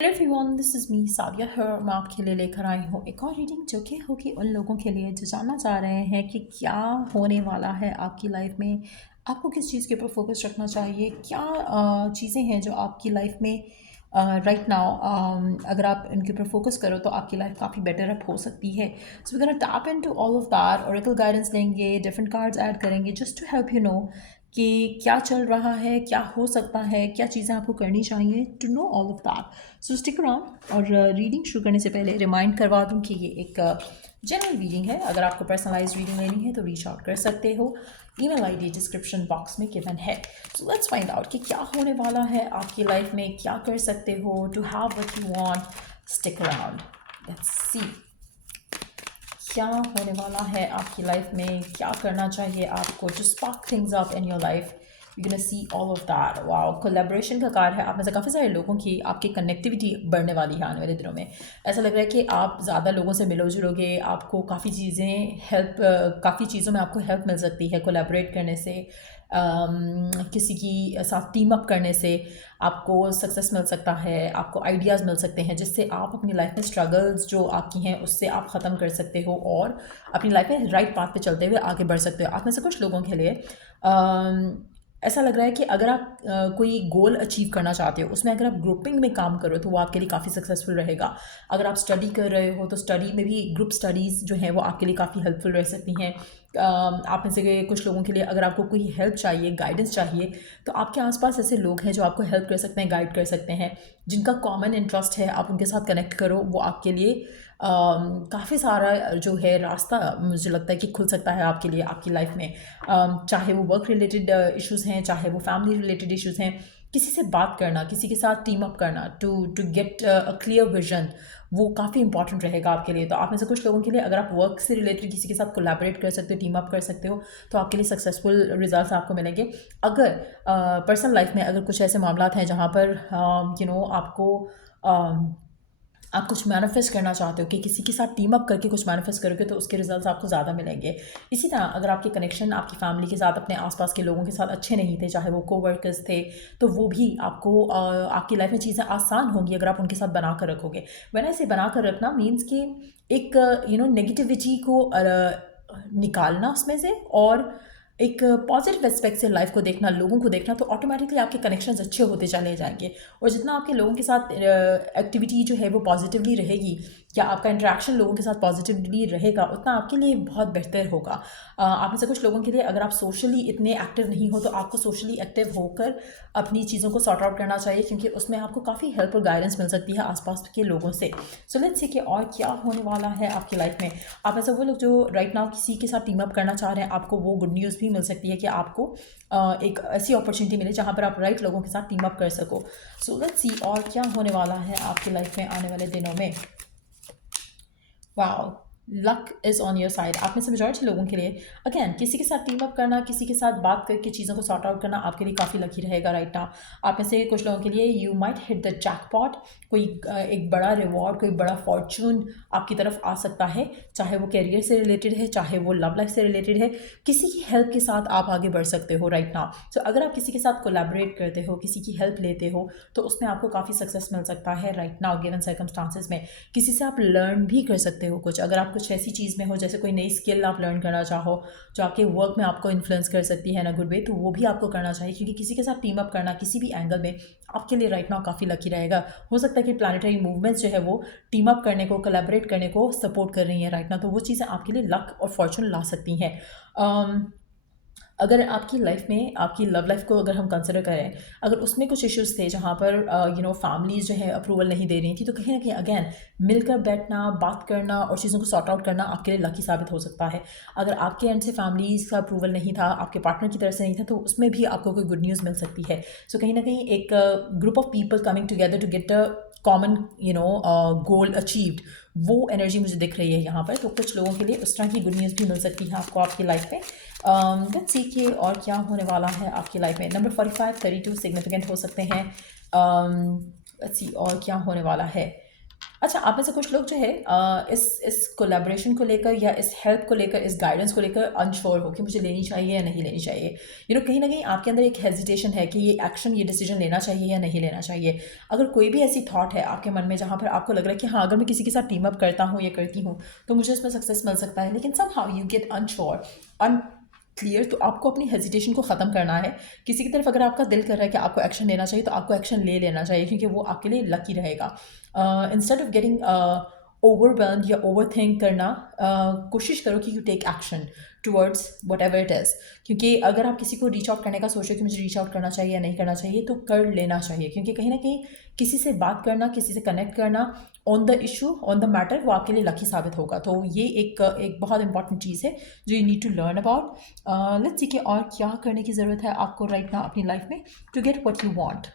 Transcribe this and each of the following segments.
Hello everyone, this is me Sadia here. मैं आपके लिए लेकर आई हूँ एक और रीडिंग जो कि होगी उन लोगों के लिए जो जानना चाह रहे हैं कि क्या होने वाला है आपकी लाइफ में। आपको किस चीज़ के ऊपर फोकस रखना चाहिए, क्या चीज़ें हैं जो आपकी लाइफ में राइट नाउ अगर आप इनके ऊपर फोकस करो तो आपकी लाइफ काफ़ी बेटर अप हो सकती है। So we gonna tap into all of that, oracle guidance लेंगे, डिफरेंट कार्ड्स ऐड करेंगे just to help you know कि क्या चल रहा है, क्या हो सकता है, क्या चीज़ें आपको करनी चाहिए to know all of that. So stick around. और रीडिंग शुरू करने से पहले रिमाइंड करवा दूं कि ये एक जनरल रीडिंग है। अगर आपको पर्सनलाइज रीडिंग लेनी है तो रीच आउट कर सकते हो। ईमेल आईडी डिस्क्रिप्शन बॉक्स में गिवन है। सो लेट्स फाइंड आउट कि क्या होने वाला है आपकी लाइफ में, क्या कर सकते हो to have what you want. Stick around, let's see क्या होने वाला है आपकी लाइफ में, क्या करना चाहिए आपको to spark things up in your life. You gonna see all of that. Wow, collaboration का कार्ड है। आप में से काफ़ी सारे लोगों की आपकी कनेक्टिविटी बढ़ने वाली है आने वाले दिनों में। ऐसा लग रहा है कि आप ज़्यादा लोगों से मिलो जुलोगे, आपको काफ़ी चीज़ें काफ़ी चीज़ों में आपको हेल्प मिल सकती है कोलैबोरेट करने से। किसी की साथ टीम अप करने से आपको सक्सेस मिल सकता है, आपको आइडियाज़ मिल सकते हैं जिससे आप अपनी लाइफ में स्ट्रगल्स जो आपकी हैं उससे आप ख़त्म कर सकते हो और अपनी लाइफ में राइट पाथ पे चलते हुए आगे बढ़ सकते हो। आप में से कुछ लोगों के लिए ऐसा लग रहा है कि अगर आप कोई गोल अचीव करना चाहते हो, उसमें अगर आप ग्रुपिंग में काम करो तो वो आपके लिए काफ़ी सक्सेसफुल रहेगा। अगर आप स्टडी कर रहे हो तो स्टडी में भी ग्रुप स्टडीज़ जो हैं वो आपके लिए काफ़ी हेल्पफुल रह सकती हैं। आप में से कुछ लोगों के लिए अगर आपको कोई हेल्प चाहिए, गाइडेंस चाहिए, तो आपके आसपास ऐसे लोग हैं जो आपको हेल्प कर सकते हैं, गाइड कर सकते हैं, जिनका कॉमन इंटरेस्ट है। आप उनके साथ कनेक्ट करो, वो आपके लिए काफ़ी सारा जो है रास्ता मुझे लगता है कि खुल सकता है आपके लिए आपकी लाइफ में। चाहे वो वर्क रिलेटेड इश्यूज़ हैं, चाहे वो फैमिली रिलेटेड इश्यूज़ हैं। किसी से बात करना, किसी के साथ टीम अप करना to get a clear vision, वो काफ़ी इंपॉर्टेंट रहेगा आपके लिए। तो आप में से कुछ लोगों के लिए अगर आप वर्क से रिलेटेड किसी के साथ कोलैबोरेट कर सकते हो, टीम अप कर सकते हो, तो आपके लिए सक्सेसफुल रिजल्ट्स आपको मिलेंगे। अगर पर्सनल लाइफ में अगर कुछ ऐसे मामला हैं जहाँ पर आपको आप कुछ मैनिफेस्ट करना चाहते हो कि किसी के साथ टीम अप करके कुछ मैनिफेस्ट करोगे तो उसके रिजल्ट्स आपको ज़्यादा मिलेंगे। इसी तरह अगर आपके कनेक्शन आपकी फैमिली के साथ, अपने आसपास के लोगों के साथ अच्छे नहीं थे, चाहे वो कोवर्कर्स थे, तो वो भी आपको आपकी लाइफ में चीज़ें आसान होंगी अगर आप उनके साथ बना कर रखोगे। वरना इसे बना कर रखना मीन्स कि एक नेगेटिविटी को निकालना उसमें से और एक पॉजिटिव एस्पेक्ट से लाइफ को देखना, लोगों को देखना, तो ऑटोमेटिकली आपके कनेक्शंस अच्छे होते चले जाएंगे। और जितना आपके लोगों के साथ एक्टिविटी जो है वो पॉजिटिवली रहेगी या आपका इंटरेक्शन लोगों के साथ पॉजिटिवली रहेगा, उतना आपके लिए बहुत बेहतर होगा। आप में से कुछ लोगों के लिए अगर आप सोशली इतने एक्टिव नहीं हो तो आपको सोशली एक्टिव होकर अपनी चीज़ों को सॉर्ट आउट करना चाहिए, क्योंकि उसमें आपको काफ़ी हेल्प और गाइडेंस मिल सकती है आसपास के लोगों से। सो लेट्स सी कि और क्या होने वाला है आपकी लाइफ में। आप ऐसे वो लोग जो राइट नाउ किसी के साथ टीम अप करना चाह रहे हैं, आपको वो गुड न्यूज़ भी मिल सकती है कि आपको एक ऐसी अपॉर्चुनिटी मिले जहाँ पर आप राइट लोगों के साथ टीम अप कर सको। सो लेट्स सी और क्या होने वाला है आपकी लाइफ में आने वाले दिनों में। Wow, luck is on your side. आप में से मेजॉरिटी लोगों के लिए अगेन किसी के साथ टीम अप करना, किसी के साथ बात करके चीज़ों को सॉर्ट आउट करना आपके लिए काफ़ी लकी रहेगा राइट नाउ। आप में से कुछ लोगों के लिए you might hit the jackpot. कोई एक बड़ा रिवॉर्ड, कोई बड़ा फॉर्चून आपकी तरफ आ सकता है, चाहे वो करियर से रिलेटेड है, चाहे वो लव लाइफ से रिलेटेड है। किसी की हेल्प के साथ आप आगे बढ़ सकते हो राइट नाउ। सो अगर आप किसी के साथ कोलैबोरेट करते हो, किसी की हेल्प लेते हो, तो उसमें आपको काफ़ी सक्सेस मिल सकता है राइट नाउ गिवन सर्कमस्टांसेस में। किसी से आप लर्न भी कर सकते हो कुछ। अगर आप कुछ ऐसी चीज़ में हो जैसे कोई नई स्किल आप लर्न करना चाहो जो आपके वर्क में आपको इन्फ्लुएंस कर सकती है ना गुड वे, तो वो भी आपको करना चाहिए, क्योंकि किसी के साथ टीम अप करना किसी भी एंगल में आपके लिए राइट नाउ काफ़ी लकी रहेगा। हो सकता है कि प्लानिटरी मूवमेंट्स जो है वो टीम अप करने को, कोलैबोरेट करने को सपोर्ट कर रही हैं राइट नाउ, तो वो चीज़ें आपके लिए लक और फॉर्चून ला सकती हैं। अगर आपकी लाइफ में आपकी लव लाइफ को अगर हम कंसिडर करें, अगर उसमें कुछ इश्यूज़ थे जहाँ पर फैमिलीज़ जो है अप्रूवल नहीं दे रही थी, तो कहीं ना कहीं अगेन मिलकर बैठना, बात करना और चीज़ों को सॉर्ट आउट करना आपके लिए लकी साबित हो सकता है। अगर आपके एंड से फैमिलीज़ का अप्रूवल नहीं था, आपके पार्टनर की तरफ से नहीं था, तो उसमें भी आपको कोई गुड न्यूज़ मिल सकती है। सो कहीं ना कहीं एक group of people coming together to get a common goal achieved, वो एनर्जी मुझे दिख रही है यहाँ पर। तो कुछ लोगों के लिए उस तरह की गुड न्यूज़ भी मिल सकती है आपको आपकी लाइफ में। लेट्स सी कि और क्या होने वाला है आपकी लाइफ में। नंबर 45, 32 सिग्निफिकेंट हो सकते हैं। लेट्स सी और क्या होने वाला है। अच्छा, आप में से कुछ लोग जो है इस कोलैबोरेशन को लेकर या इस हेल्प को लेकर, इस गाइडेंस को लेकर अनश्योर हो कि मुझे लेनी चाहिए या नहीं लेनी चाहिए। कहीं न कहीं आपके अंदर एक हेजिटेशन है कि ये एक्शन, ये डिसीजन लेना चाहिए या नहीं लेना चाहिए। अगर कोई भी ऐसी थॉट है आपके मन में जहाँ पर आपको लग रहा है कि हाँ, अगर मैं किसी के साथ टीम अप करता हूँ या करती हूँ, तो मुझे इसमें सक्सेस मिल सकता है, लेकिन somehow you get unsure, clear, तो आपको अपनी हेजिटेशन को ख़त्म करना है। किसी की तरफ अगर आपका दिल कर रहा है कि आपको एक्शन लेना चाहिए, तो आपको एक्शन ले लेना चाहिए, क्योंकि वो आपके लिए लकी रहेगा। इंस्टेड ऑफ गेटिंग ओवरवेल्म्ड या ओवर थिंक करना, कोशिश करो कि you take action towards whatever it is. क्योंकि अगर आप किसी को रीच आउट करने का सोचो कि मुझे रीच आउट करना चाहिए या नहीं करना चाहिए, तो कर लेना चाहिए, क्योंकि कहीं ना कहीं किसी से बात करना, किसी से कनेक्ट करना on the issue, on the matter, वो आपके लिए लकी साबित होगा। तो ये एक बहुत इंपॉर्टेंट चीज़ है जो you need to learn about. Let's see कि और क्या करने की ज़रूरत है आपको राइट नाउ अपनी लाइफ में to get what you want.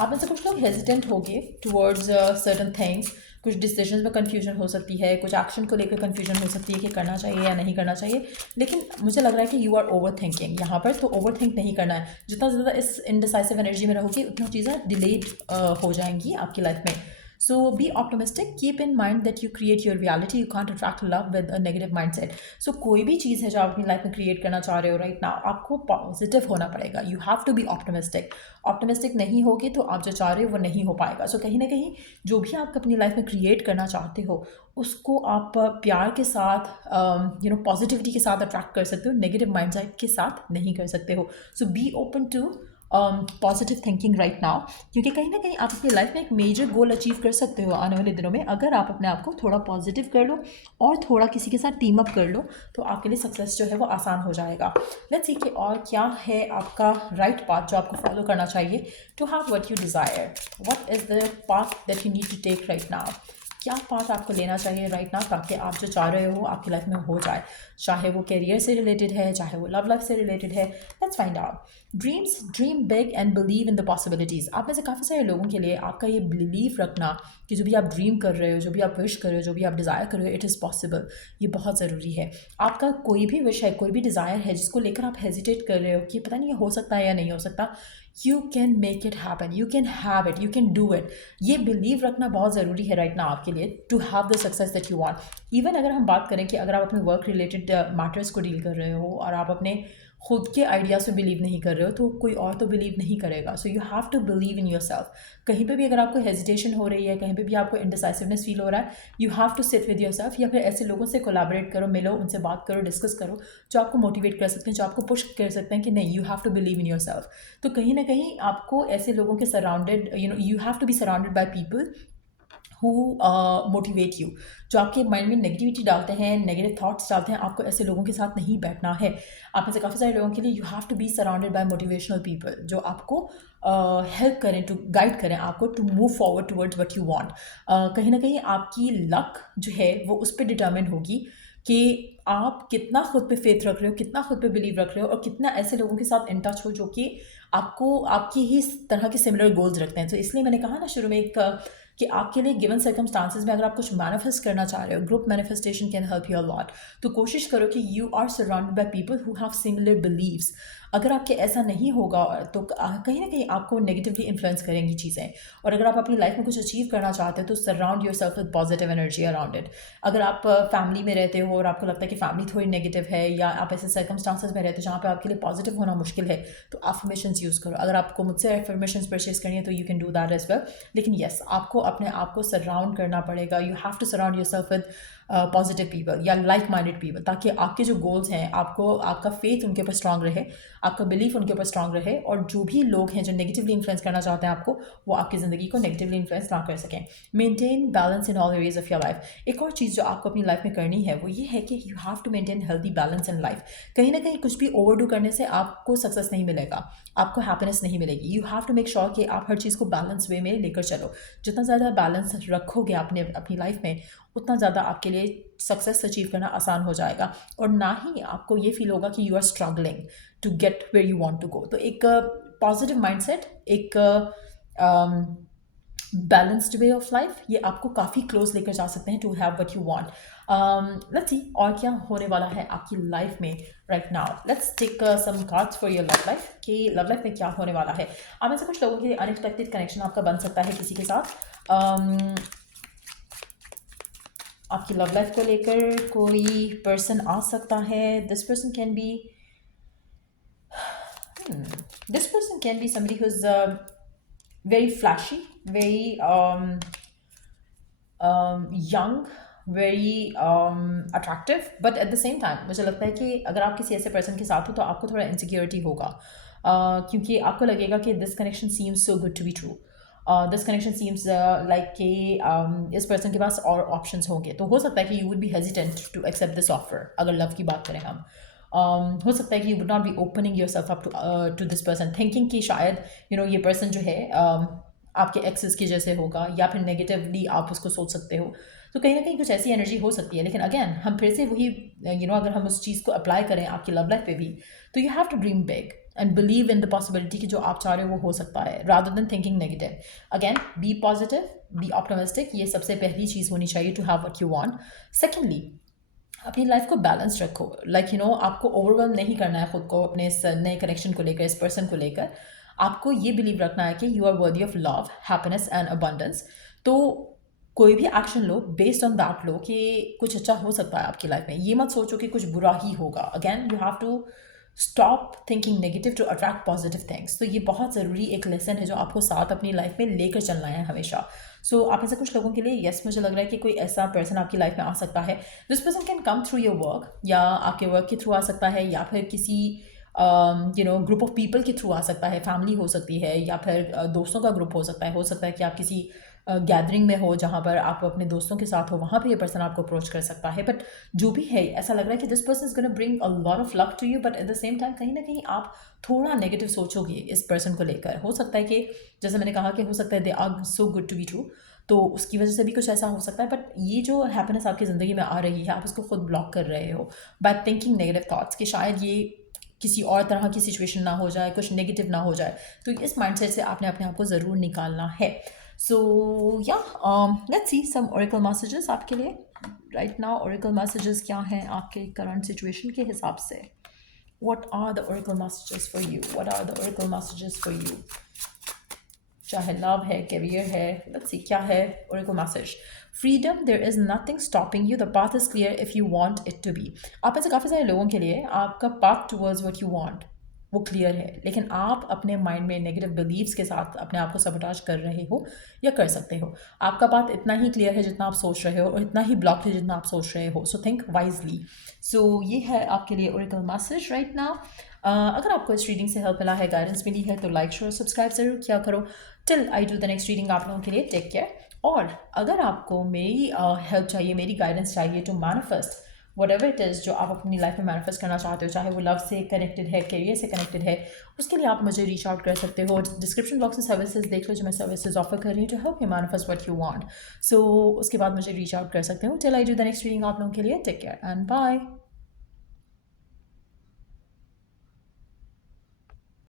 आप में से कुछ लोग हेजिटेंट होंगे टुवर्ड्स सर्टन थिंग्स। कुछ डिसीजंस में कन्फ्यूजन हो सकती है, कुछ एक्शन को लेकर कन्फ्यूजन हो सकती है कि करना चाहिए या नहीं करना चाहिए। लेकिन मुझे लग रहा है कि यू आर ओवर थिंकिंग यहाँ पर, तो ओवर थिंक नहीं करना है। जितना ज़्यादा इस इनडिसाइसिव एनर्जी में रहोगे, उतना चीज़ें डिलेड हो जाएंगी आपकी लाइफ में। So be optimistic. Keep in mind that you create your reality. You can't attract love with a negative mindset. So कोई भी चीज़ है जो आप अपनी लाइफ में क्रिएट करना चाह रहे हो राइट नाउ, आपको पॉजिटिव होना पड़ेगा। You have to be optimistic. Optimistic नहीं होगे तो आप जो चाह रहे हो वो नहीं हो पाएगा। सो कहीं ना कहीं जो भी आप अपनी लाइफ में क्रिएट करना चाहते हो, उसको आप प्यार के साथ, पॉजिटिविटी के साथ अट्रैक्ट कर सकते हो, नेगेटिव माइंडसेट के साथ नहीं कर सकते हो। So be open to positive thinking right now, क्योंकि कहीं ना कहीं आप अपनी लाइफ में एक मेजर गोल अचीव कर सकते हो आने वाले दिनों में, अगर आप अपने आप को थोड़ा पॉजिटिव कर लो और थोड़ा किसी के साथ टीम अप कर लो, तो आपके लिए सक्सेस जो है वो आसान हो जाएगा। लेट्स सी कि और क्या है आपका राइट पाथ जो आपको फॉलो करना चाहिए to have what you desire. What is the path that you need to take right now. क्या पाथ आपको लेना चाहिए राइट नाउ ताकि आप जो चाह रहे हो आपकी लाइफ में हो जाए, चाहे वो करियर से रिलेटेड है, चाहे वो लव लाइफ से रिलेटेड है। Let's find out. Dreams, dream big and believe in the possibilities. आप में से काफ़ी सारे लोगों के लिए आपका ये बिलीव रखना कि जो भी आप ड्रीम कर रहे हो, जो भी आप विश कर रहे हो, जो भी आप डिज़ायर कर रहे हो, इट इज़ पॉसिबल, ये बहुत ज़रूरी है। आपका कोई भी विश है, कोई भी डिज़ायर है जिसको लेकर आप हेजिटेट कर रहे हो कि पता नहीं ये हो सकता है या नहीं हो सकता, you can make it happen, you can have it, you can do it. ये बिलीव रखना बहुत ज़रूरी है राइट नाउ आपके लिए to have the success that you want. Even अगर हम बात करें कि अगर आप अपने वर्क रिलेटेड मैटर्स को डील कर रहे हो और आप अपने खुद के आइडियाज़ पे बिलीव नहीं कर रहे हो, तो कोई और तो बिलीव नहीं करेगा। So you have to believe in yourself. कहीं पे भी अगर आपको हेजिटेशन हो रही है, कहीं पे भी आपको इंडिसाइसिवनेस फील हो रहा है, you have to sit with yourself, या फिर ऐसे लोगों से कोलैबोरेट करो, मिलो, उनसे बात करो, डिस्कस करो, जो आपको मोटिवेट कर सकते हैं, जो आपको पुश कर सकते हैं कि नहीं, you have to believe in yourself. तो कहीं ना कहीं आपको ऐसे लोगों के surrounded, you have to be surrounded by people who motivate you. जो आपके माइंड में नेगेटिविटी डालते हैं, नेगेटिव थॉट्स डालते हैं, आपको ऐसे लोगों के साथ नहीं बैठना है। आप में से काफ़ी सारे लोगों के लिए you have to be surrounded by motivational people जो आपको हेल्प करें, टू गाइड करें आपको to move forward towards what you want. कहीं ना कहीं आपकी लक जो है वो उस पर डिटर्मिन होगी कि आप कितना खुद पे फेथ रख रहे हो, कितना खुद पे बिलीव रख रहे हो, और कितना ऐसे लोगों के साथ इन टच हो जो कि आपको आपकी ही तरह के सिमिलर गोल्स रखते हैं। तो इसलिए मैंने कहा ना शुरू में कि आपके लिए गिवन सर्कमस्टांसिस में अगर आप कुछ मैनिफेस्ट करना चाह रहे हो, group manifestation can help you a lot. तो कोशिश करो कि you are surrounded by people who have similar beliefs. अगर आपके ऐसा नहीं होगा तो कहीं ना कहीं आपको नेगेटिवली इन्फ्लुएंस करेंगी चीज़ें। और अगर आप अपनी लाइफ में कुछ अचीव करना चाहते हो तो surround yourself with positive energy around it. अगर आप फैमिली में रहते हो और आपको लगता है कि फैमिली थोड़ी नेगेटिव है, या आप ऐसे सर्कमस्टांसिस में रहते हो जहाँ पे आपके लिए पॉजिटिव होना मुश्किल है, तो एफर्मेशंस यूज़ करो। अगर आपको मुझसे एफर्मेशंस परचेज करनी है तो you can do that as well. लेकिन येस, आपको अपने आप को सराउंड करना पड़ेगा। You have to surround yourself with positive people या लाइक माइंडेड पीपल, ताकि आपके जो गोल्स हैं, आपका फेथ उनके ऊपर स्ट्रांग रहे, आपका बिलीफ उनके ऊपर स्ट्रांग रहे, और जो भी लोग हैं जो नेगेटिवली इन्फ्लुएंस करना चाहते हैं आपको, वो आपकी ज़िंदगी को नेगेटिवली इन्फ्लुएंस ना कर सकें। Maintain balance in all areas of your life. एक और चीज़ जो आपको अपनी लाइफ में करनी है वो ये है कि you have to maintain healthy balance in life. कहीं ना कहीं कुछ भी ओवरडू करने से आपको सक्सेस नहीं मिलेगा, आपको हैप्पीनेस नहीं मिलेगी। You have to make sure कि आप हर चीज़ को बैलेंस वे में लेकर चलो। जितना ज़्यादा बैलेंस रखोगे आपने अपनी लाइफ में, उतना ज़्यादा आपके लिए सक्सेस अचीव करना आसान हो जाएगा, और ना ही आपको ये फील होगा कि you are struggling to get where you want to go. तो एक पॉजिटिव माइंडसेट, एक बैलेंस्ड वे ऑफ लाइफ, ये आपको काफ़ी क्लोज लेकर जा सकते हैं to have what you want. Let's see और क्या होने वाला है आपकी लाइफ में right now. Let's take some cards for your love life कि लव लाइफ में क्या होने वाला है। आप में से कुछ लोगों के लिए अनएक्सपेक्टेड कनेक्शन आपका बन सकता है किसी के साथ। आपकी लव लाइफ को लेकर कोई पर्सन आ सकता है। This person can be somebody who's very flashy, very young, very attractive, but at the same time मुझे लगता है कि अगर आप किसी ऐसे पर्सन के साथ हो तो आपको थोड़ा इनसिक्योरिटी होगा, क्योंकि आपको लगेगा कि this connection seems so good to be true. This connection seems like कि इस पर्सन के पास और ऑप्शंस होंगे, तो हो सकता है कि you would be hesitant to accept this offer. अगर लव की बात करें हम, हो सकता है कि you would not be opening yourself up to this person, thinking कि शायद ये पर्सन जो है आपके एक्सेस की जैसे होगा, या फिर नेगेटिवली आप उसको सोच सकते हो। तो कहीं ना कहीं कुछ ऐसी एनर्जी हो सकती है। लेकिन अगेन हम फिर से वही अगर हम उस चीज़ को अप्लाई करें आपकी लव लाइफ पे भी, तो you have to dream big and believe in the possibility कि जो आप चाह रहे हो वो हो सकता है, rather than thinking negative. Again be positive, be optimistic, ये सबसे पहली चीज़ होनी चाहिए to have what you want. Secondly, अपनी लाइफ को बैलेंस रखो। आपको ओवरवेलम नहीं करना है खुद को अपने इस नए कनेक्शन को लेकर, इस पर्सन को लेकर। आपको ये बिलीव रखना है कि you are worthy of love, happiness and abundance. तो कोई भी एक्शन लो बेस्ड ऑन दैट, लो कि कुछ अच्छा हो सकता है आपकी लाइफ में। ये मत सोचो कि कुछ बुरा ही होगा। Again you have to stop thinking negative to attract positive things. तो ये बहुत ज़रूरी एक लेसन है जो आपको साथ अपनी लाइफ में लेकर चलना है हमेशा। सो आप में से कुछ लोगों के लिए यस, मुझे लग रहा है कि कोई ऐसा पर्सन आपकी लाइफ में आ सकता है। This person can come through your work, या आपके वर्क के थ्रू आ सकता है, या फिर किसी ग्रुप ऑफ पीपल के थ्रू आ सकता है। फैमिली हो सकती है, या फिर दोस्तों का ग्रुप हो सकता है। हो सकता है कि आप किसी गैदरिंग में हो जहाँ पर आप अपने दोस्तों के साथ हो, वहाँ पे ये पर्सन आपको अप्रोच कर सकता है। बट जो भी है, ऐसा लग रहा है कि this person is gonna bring a lot of luck to you, but at the same time कहीं ना कहीं आप थोड़ा नेगेटिव सोचोगे इस पर्सन को लेकर। हो सकता है कि जैसे मैंने कहा कि हो सकता है they are so good to be true, तो उसकी वजह से भी कुछ ऐसा हो सकता है। बट ये जो हैप्पीनेस आपकी ज़िंदगी में आ रही है, आप उसको खुद ब्लॉक कर रहे हो बाय थिंकिंग नेगेटिव थॉट्स कि शायद ये किसी और तरह की सिचुएशन ना हो जाए, कुछ नेगेटिव ना हो जाए। तो इस माइंडसेट से आपने अपने आप को ज़रूर निकालना है। सो या let's see some oracle messages आपके लिए राइट नाउ। ओरेकल मैसेजेस क्या हैं आपके करंट सिचुएशन के हिसाब से? What are the oracle messages for you? What are the oracle messages for you? चाहे लव है, करियर है, लेट्स सी क्या है oracle message. Freedom, there is nothing stopping you, the path is clear if you want it to be. आप में से काफ़ी सारे लोगों के लिए आपका path towards what you want वो क्लियर है, लेकिन आप अपने माइंड में नेगेटिव बिलीव्स के साथ अपने आप को सबटाज कर रहे हो या कर सकते हो। आपका पाथ इतना ही क्लियर है जितना आप सोच रहे हो, और इतना ही ब्लॉक है जितना आप सोच रहे हो। So think wisely. सो ये है आपके लिए ओरेकल मैसेज राइट नाउ। अगर आपको इस रीडिंग से हेल्प मिला है, गाइडेंस मिली है, तो लाइक शेयर सब्सक्राइब ज़रूर किया करो। Till I do the next reading आप लोगों के लिए टेक केयर। और अगर आपको मेरी हेल्प चाहिए, मेरी गाइडेंस चाहिए to manifest whatever it is जो आप अपनी लाइफ में मैनिफेस्ट करना चाहते हो, चाहे वो लव से कनेक्टेड है, करियर से कनेक्टेड है, उसके लिए आप मुझे रीच आउट कर सकते हो। डिस्क्रिप्शन बॉक्स में सर्विसेज देख लो जो मैं सर्विसेज ऑफर कर रही हूँ to help you manifest what you want. So उसके बाद मुझे रीच आउट कर सकते हो। Till I do the next reading आप लोगों के लिए टेक केयर एंड बाय।